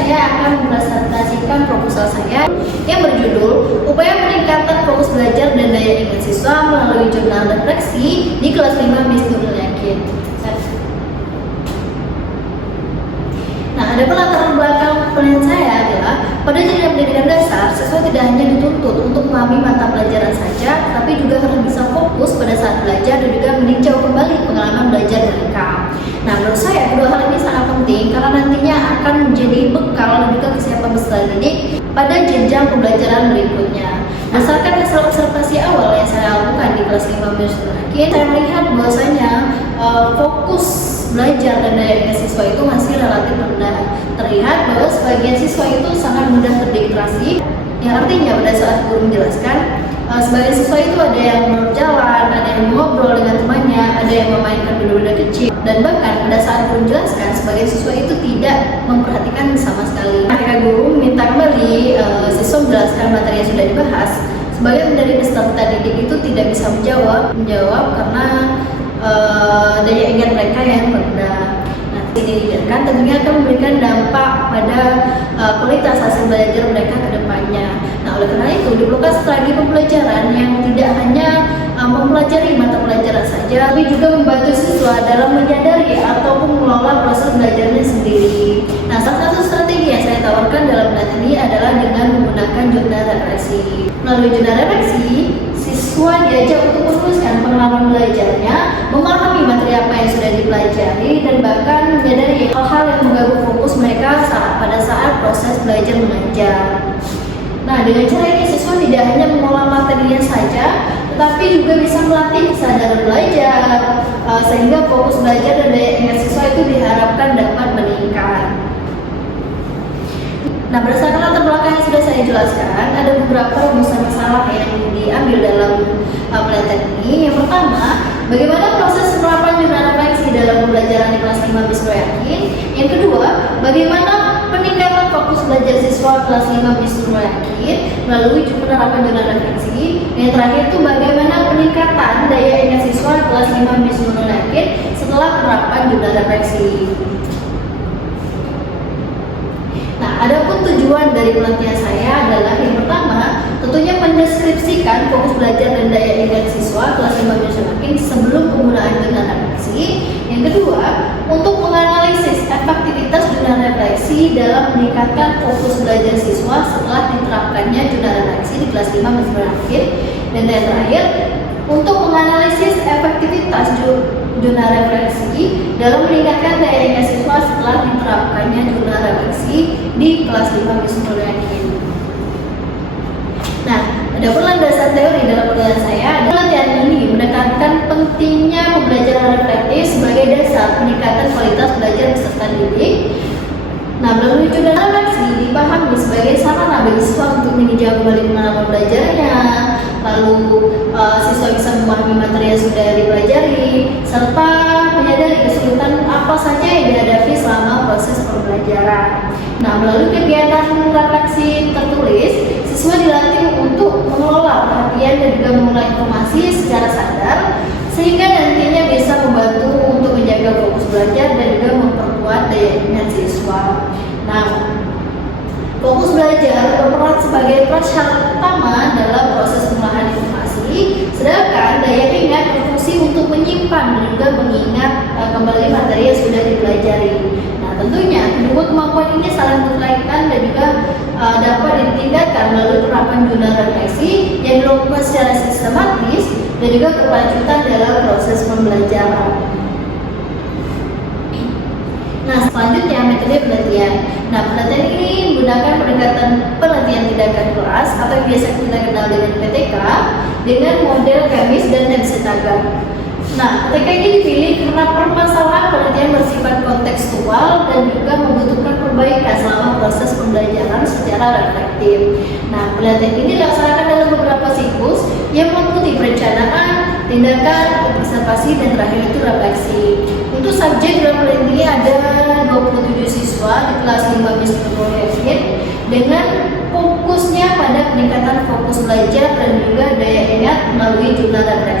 saya akan mempresentasikan proposal saya yang berjudul Upaya Peningkatan Fokus Belajar dan Daya Ingat Siswa melalui Jurnal Refleksi di kelas 5 Miss Nurul Yakin. Nah, ada latar belakang penelitian saya adalah pada jenjang pendidikan dasar, siswa tidak hanya dituntut untuk memahami mata pelajaran saja, tapi juga harus bisa fokus pada saat belajar dan juga meninjau kembali pengalaman belajar mereka. Nah, menurut saya kedua hal ini sangat penting karena nantinya akan menjadi bekal dan juga kesiapan peserta didik pada jenjang pembelajaran berikutnya. Berdasarkan hasil observasi awal yang saya lakukan di kelas 5 Miss Nurul Yakin, saya melihat bahwasanya fokus belajar dan daya ingat siswa itu masih relatif rendah. Terlihat bahwa sebagian siswa itu sangat mudah terdistraksi, yang artinya pada saat guru menjelaskan, sebagian siswa itu ada yang berjalan, ada yang ngobrol dengan temannya, ada yang memainkan benda-benda kecil, dan bahkan pada saat guru menjelaskan, sebagian siswa itu tidak memperhatikan sama sekali. Ketika guru meminta kembali siswa menjelaskan materi yang sudah dibahas, sebagian dari peserta didik itu tidak bisa menjawab karena daya ingat mereka yang rendah. Nah, ini dibiarkan tentunya akan memberikan dampak pada kualitas hasil belajar mereka ke depannya. Nah, oleh karena itu diperlukan strategi pembelajaran yang tidak hanya mempelajari mata pelajaran saja, tapi juga membantu siswa dalam menyadari ataupun mengelola proses belajarnya sendiri. Nah, salah satu strategi yang saya tawarkan dalam penelitian ini adalah dengan menggunakan jurnal refleksi. Melalui jurnal refleksi, siswa diajak untuk menuliskan pengalaman belajarnya, memahami materi apa yang sudah dipelajari, dan bahkan menyadari hal-hal yang mengganggu fokus mereka pada saat proses belajar mengajar. Nah, dengan cara ini siswa tidak hanya mengolah materinya saja, tetapi juga bisa melatih kesadaran belajar, sehingga fokus belajar dan daya ingat siswa itu diharapkan dapat meningkat. Nah, berdasarkan latar belakang yang sudah saya jelaskan, ada beberapa rumusan masalah yang diambil dalam penelitian ini. Yang pertama, bagaimana proses penerapan jurnal refleksi dalam pembelajaran di kelas 5 Miss Nurul Yakin. Yang kedua, bagaimana peningkatan fokus belajar siswa kelas 5 Miss Nurul Yakin melalui penerapan jurnal refleksi. Yang terakhir itu bagaimana peningkatan daya ingat siswa kelas 5 Miss Nurul Yakin setelah penerapan jurnal refleksi. Nah, adapun tujuan dari penelitian saya adalah yang pertama, tentunya mendeskripsikan fokus belajar dan daya ingat siswa kelas 5 Miss Nurul Yakin sebelum penggunaan jurnal refleksi. Yang kedua, untuk menganalisis efektivitas jurnal refleksi dalam meningkatkan fokus belajar siswa setelah diterapkannya jurnal refleksi di kelas 5 Miss Nurul Yakin. Dan yang terakhir, untuk menganalisis efektivitas jurnal refleksi dalam meningkatkan daya ingat siswa setelah diterapkannya jurnal refleksi di kelas 5 Miss Nurul Yakin. Nah, ada landasan teori dalam penelitian saya. Penelitian ini menekankan pentingnya pembelajaran reflektif sebagai dasar peningkatan kualitas belajar peserta didik. Nah, melalui jurnal refleksi dipahami sebagai sarana bagi siswa untuk meninjau kembali pengalaman belajarnya, lalu siswa bisa memahami materi yang sudah dipelajari, serta menyadari kesulitan apa saja yang dihadapi selama proses pembelajaran. Nah, melalui kegiatan refleksi tertulis, siswa dilatih untuk mengelola perhatian dan juga mengolah informasi secara sadar, sehingga nantinya bisa membantu untuk menjaga fokus belajar dan juga memperkuat daya ingat siswa. Nah, fokus belajar berperan sebagai prasyarat utama dalam proses pengolahan informasi, sedangkan daya ingat berfungsi untuk menyimpan dan juga mengingat kembali materi yang sudah dipelajari. Nah, tentunya kedua kemampuan ini saling berkaitan dan juga dapat ditingkatkan melalui penerapan jurnal refleksi yang dilakukan secara sistematis dan juga berkelanjutan dalam proses pembelajaran. Nah, selanjutnya metode penelitian. Nah, penelitian ini menggunakan pendekatan penelitian tindakan kelas atau yang biasa kita kenal dengan PTK dengan model Kamis dan Hemsetaga. Nah, PTK ini dipilih karena permasalahan penelitian bersifat kontekstual dan juga membutuhkan perbaikan selama proses pembelajaran secara reflektif. Nah, penelitian ini dilaksanakan dalam beberapa siklus yang meliputi perencanaan, tindakan, observasi, dan terakhir itu refleksi. Untuk subjek dalam penelitian ini ada 27 siswa di kelas 5 Miss Nurul Yakin dengan fokusnya pada peningkatan fokus belajar dan juga daya ingat melalui jurnal refleksi.